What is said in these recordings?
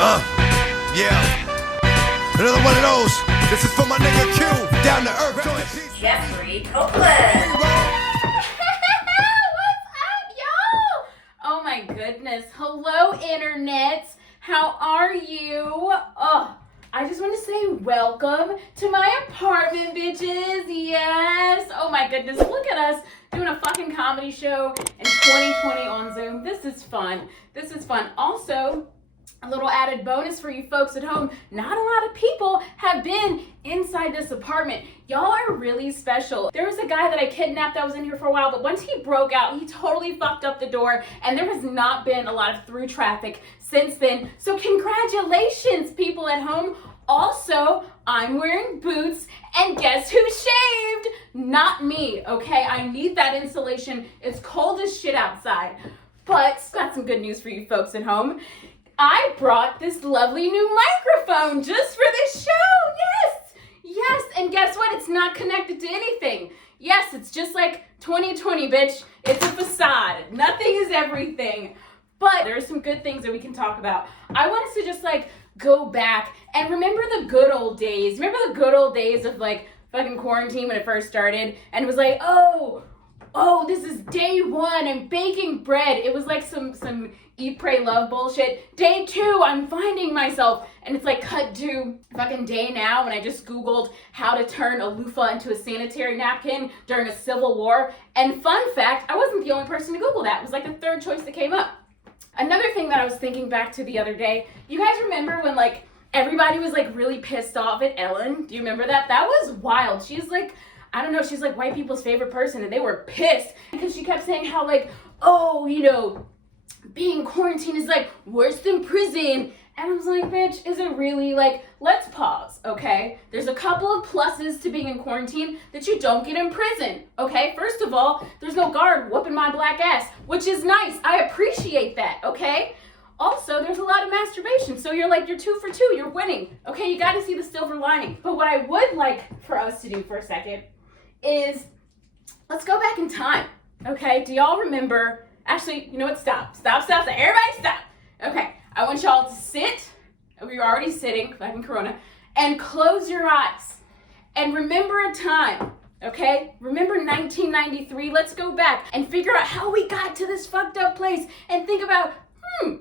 Yeah. Another one of those. This is for my nigga Q. Down to earth. Jettie, Copeland. Oh my goodness. Hello, internet. How are you? Oh, I just want to say welcome to my apartment, bitches. Yes. Oh my goodness. Look at us doing a fucking comedy show in 2020 on Zoom. This is fun. This is fun. Also, a little added bonus for you folks at home. Not a lot of people have been inside this apartment. Y'all are really special. There was a guy that I kidnapped that was in here for a while, but once he broke out, he totally fucked up the door, and there has not been a lot of through traffic since then. So congratulations, people at home. Also, I'm wearing boots, and guess who shaved? Not me, okay? I need that insulation. It's cold as shit outside. But got some good news for you folks at home. I brought this lovely new microphone just for this show. Yes, and guess what? It's not connected to anything. Yes, it's just like 2020, bitch. It's a facade. Nothing is everything. But there's some good things that we can talk about. I want us to just like go back and remember the good old days. Remember the good old days of like fucking quarantine when it first started? And it was like, oh, this is day one. I'm baking bread. It was like some eat, pray, love bullshit. Day two, I'm finding myself. And it's like cut to fucking day now when I just Googled how to turn a loofah into a sanitary napkin during a civil war. And fun fact, I wasn't the only person to Google that. It was like the third choice that came up. Another thing that I was thinking back to the other day, you guys remember when like everybody was like really pissed off at Ellen? Do you remember that? That was wild. She's like, I don't know, she's like white people's favorite person, and they were pissed because she kept saying how like, oh, you know, being quarantined is like worse than prison. And I was like, bitch, is it really? Like, let's pause, okay? There's a couple of pluses to being in quarantine that you don't get in prison, okay? First of all, there's no guard whooping my black ass, which is nice. I appreciate that, okay? Also, there's a lot of masturbation, so you're 2 for 2, you're winning, okay? You gotta see the silver lining. But what I would like for us to do for a second is, let's go back in time, okay? Do y'all remember, actually, you know what, stop, everybody stop. Okay, I want y'all to sit, you're already sitting, fucking corona, and close your eyes, and remember a time, okay? Remember 1993, let's go back and figure out how we got to this fucked up place, and think about,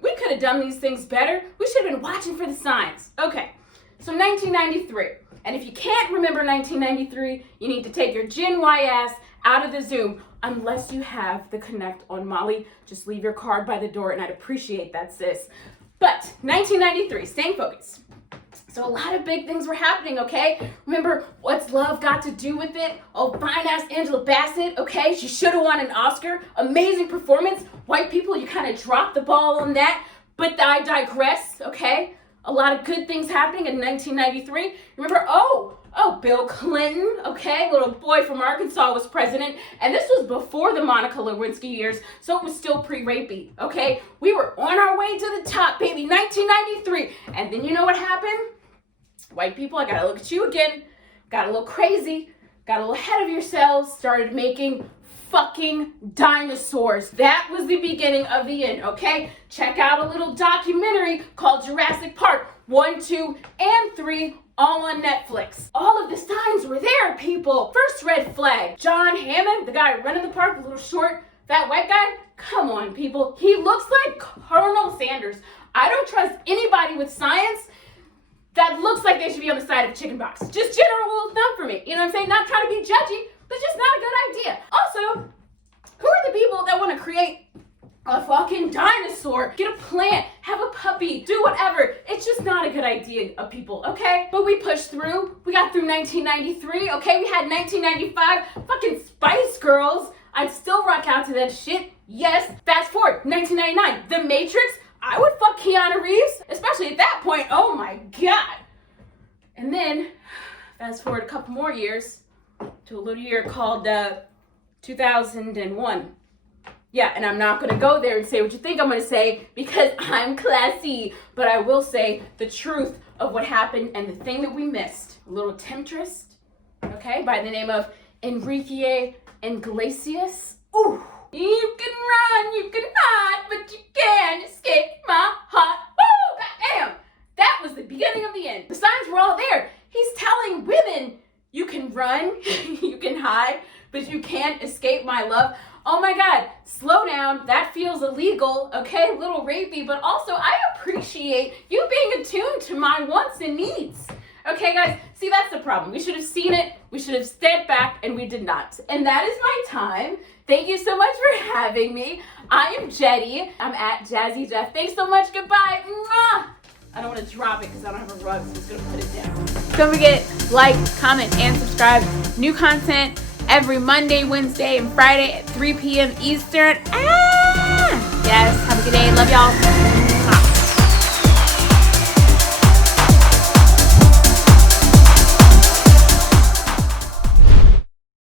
we could have done these things better. We should have been watching for the signs. Okay, so 1993. And if you can't remember 1993, you need to take your Gen Y ass out of the Zoom, unless you have the Connect on Molly. Just leave your card by the door, and I'd appreciate that, sis. But 1993, staying focused. So a lot of big things were happening, okay? Remember, What's Love Got to Do with It? Oh, fine-ass Angela Bassett, okay? She should have won an Oscar. Amazing performance. White people, you kind of dropped the ball on that, but I digress, okay? A lot of good things happening in 1993. Remember, Bill Clinton, okay? Little boy from Arkansas was president, and this was before the Monica Lewinsky years, so it was still pre-rapey, okay? We were on our way to the top, baby, 1993. And then you know what happened? White people, I gotta look at you again. Got a little crazy, got a little ahead of yourselves, started making fucking dinosaurs. That was the beginning of the end, okay? Check out a little documentary called Jurassic Park 1, 2, and 3, all on Netflix. All of the signs were there, people. First red flag, John Hammond, the guy running the park, the little short, fat white guy. Come on, people. He looks like Colonel Sanders. I don't trust anybody with science that looks like they should be on the side of a chicken box. Just general rule of thumb for me. You know what I'm saying? Not trying to be judgy, but just not a good idea. Also, who are the people that want to create a fucking dinosaur, get a plant, have a puppy, do whatever? It's just not a good idea of people, okay? But we pushed through. We got through 1993, okay? We had 1995, fucking Spice Girls. I'd still rock out to that shit. Yes. Fast forward, 1999, The Matrix. I would fuck Keanu Reeves, especially at that point. Oh my God. And then, fast forward a couple more years to a little year called 2001. Yeah, and I'm not going to go there and say what you think I'm going to say because I'm classy. But I will say the truth of what happened and the thing that we missed. A little temptress, okay, by the name of Enrique Iglesias. Ooh. You can run, you can hide, but you can't escape my heart. Woo! Goddamn! run, you can hide, but you can't escape my love. Oh my God, slow down. That feels illegal, okay? A little rapey, but also I appreciate you being attuned to my wants and needs. Okay, guys, see, that's the problem. We should have seen it, we should have stepped back, and we did not. And that is my time. Thank you so much for having me. I am Jettie. I'm at Jazzy Jeff. Thanks so much. Goodbye. Mwah! I don't want to drop it because I don't have a rug, so I'm just going to put it down. Don't forget, like, comment, and subscribe. New content every Monday, Wednesday, and Friday at 3 p.m. Eastern. Yes, have a good day. Love y'all.